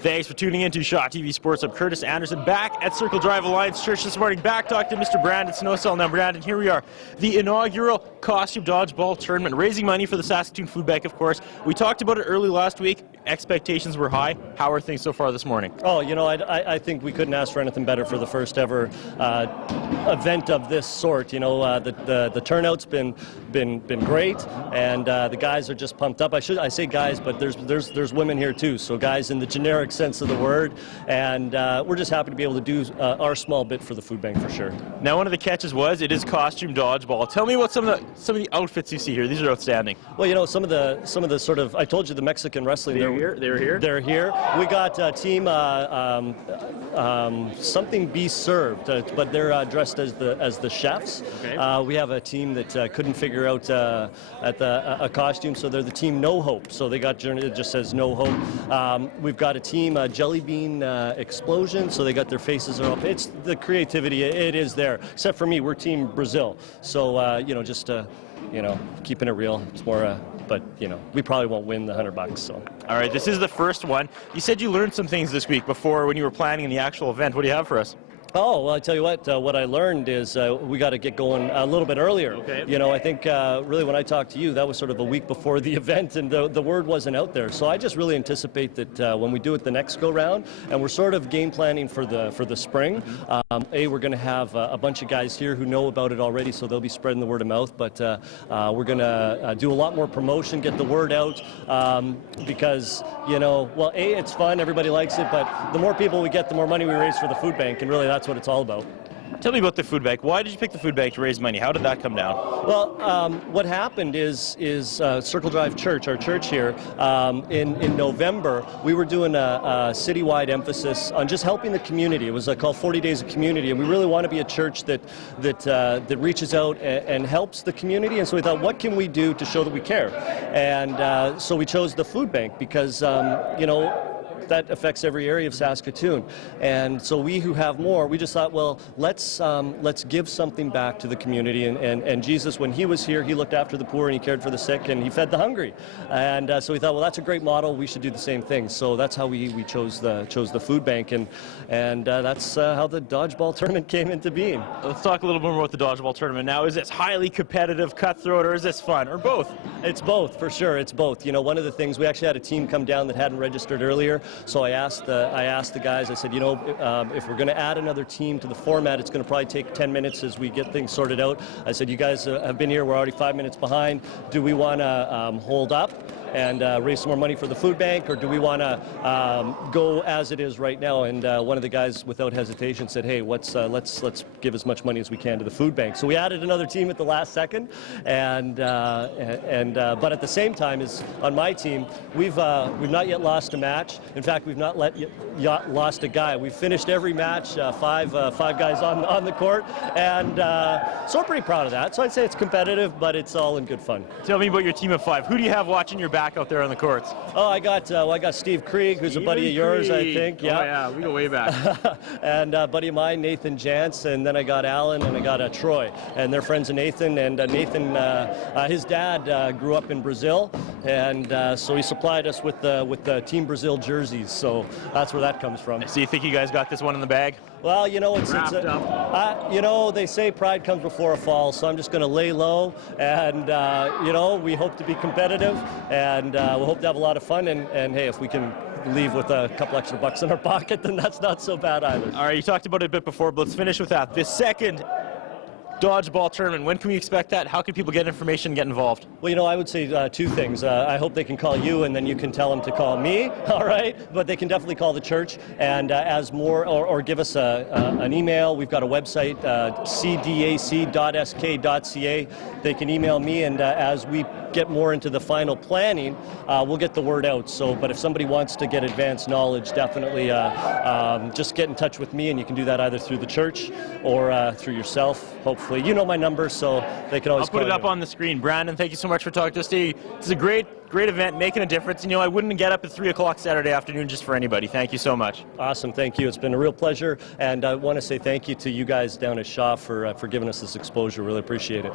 Thanks for tuning in to Shaw TV Sports. I'm Curtis Anderson, back at Circle Drive Alliance Church this morning. Back talking to Mr. Brandon Snowsell. Now, Brandon, here we are. The inaugural costume dodgeball tournament, raising money for the Saskatoon Food Bank, of course. We talked about it early last week. Expectations were high. How are things so far this morning? Oh, you know, I think we couldn't ask for anything better for the first ever event of this sort. You know, the turnout's been great, and the guys are just pumped up. I say guys, but there's women here too. So guys in the generic sense of the word, and we're just happy to be able to do our small bit for the food bank for sure. Now, one of the catches was it is costume dodgeball. Tell me about some of the outfits you see here. These are outstanding. Well, you know, some of the sort of, I told you, the Mexican wrestling. They're here. They're here. We got team something be served, but they're dressed as the chefs. Okay. We have a team that couldn't figure out a costume, so they're the team No Hope. So they got it just says No Hope. We've got a team Jelly Bean Explosion, so they got their faces are up. It's the creativity. It is there. Except for me, we're Team Brazil. So you know, just you know, keeping it real. It's more. But you know, we probably won't win the $100. So. All right, this is the first one. You said you learned some things this week before when you were planning the actual event. What do you have for us? Oh, well, I tell you what I learned is we got to get going a little bit earlier. Okay. You know, I think really when I talked to you, that was sort of a week before the event, and the word wasn't out there. So I just really anticipate that when we do it the next go-round, and we're sort of game planning for the spring, we're going to have a bunch of guys here who know about it already, so they'll be spreading the word of mouth, but we're going to do a lot more promotion, get the word out, because, you know, well, it's fun, everybody likes it, but the more people we get, the more money we raise for the food bank, and really that's what it's all about. Tell me about the food bank. Why did you pick the food bank to raise money? How did that come down? Well, what happened is Circle Drive Church, our church here, in November, we were doing a citywide emphasis on just helping the community. It was called 40 Days of Community, and we really want to be a church that reaches out and helps the community. And so we thought, what can we do to show that we care? And so we chose the food bank because, you know, that affects every area of Saskatoon, and so we who have more, we just thought, well, let's give something back to the community. And Jesus, when he was here, he looked after the poor and he cared for the sick and he fed the hungry. And so we thought, well, that's a great model. We should do the same thing. So that's how we chose the food bank, and that's how the dodgeball tournament came into being. Let's talk a little bit more about the dodgeball tournament now. Is this highly competitive, cutthroat, or is this fun, or both? It's both, for sure. It's both. You know, one of the things, we actually had a team come down that hadn't registered earlier. So I asked the guys, I said, you know, if we're going to add another team to the format, it's going to probably take 10 minutes as we get things sorted out. I said, you guys have been here, we're already 5 minutes behind. Do we want to hold up and raise some more money for the food bank, or do we want to go as it is right now? And one of the guys, without hesitation, said, hey, let's give as much money as we can to the food bank. So we added another team at the last second, and but at the same time, is on my team, we've not yet lost a match. In fact, we've not lost a guy. We've finished every match, five guys on the court, and so I'm pretty proud of that. So I'd say it's competitive, but it's all in good fun. Tell me about your team of 5. Who do you have watching your back out there on the courts? Oh, I got Steve Krieg, who's a buddy of yours, I think. Yeah. Oh, yeah, we go way back. And a buddy of mine, Nathan Jantz, and then I got Alan, and I got Troy, and they're friends of Nathan. And Nathan, his dad grew up in Brazil, and so he supplied us with the Team Brazil jerseys. So that's where that comes from. So you think you guys got this one in the bag? Well, you know, it's you know, they say pride comes before a fall, so I'm just going to lay low, and you know, we hope to be competitive, and we hope to have a lot of fun, and hey, if we can leave with a couple extra bucks in our pocket, then that's not so bad either. All right, you talked about it a bit before, but let's finish with that. The second dodgeball tournament, when can we expect that? How can people get information and get involved? Well, you know, I would say two things. I hope they can call you, and then you can tell them to call me, all right? But they can definitely call the church, and as more, or give us an email. We've got a website, cdac.sk.ca. They can email me, and as we get more into the final planning, we'll get the word out. So, but if somebody wants to get advanced knowledge, definitely just get in touch with me, and you can do that either through the church or through yourself, hopefully. You know my number, so they can always I'll put it up on the screen. Brandon, thank you so much for talking to us today. It's a great event, making a difference. And, you know, I wouldn't get up at 3 o'clock Saturday afternoon just for anybody. Thank you so much. Awesome, thank you. It's been a real pleasure, and I want to say thank you to you guys down at Shaw for giving us this exposure. Really appreciate it.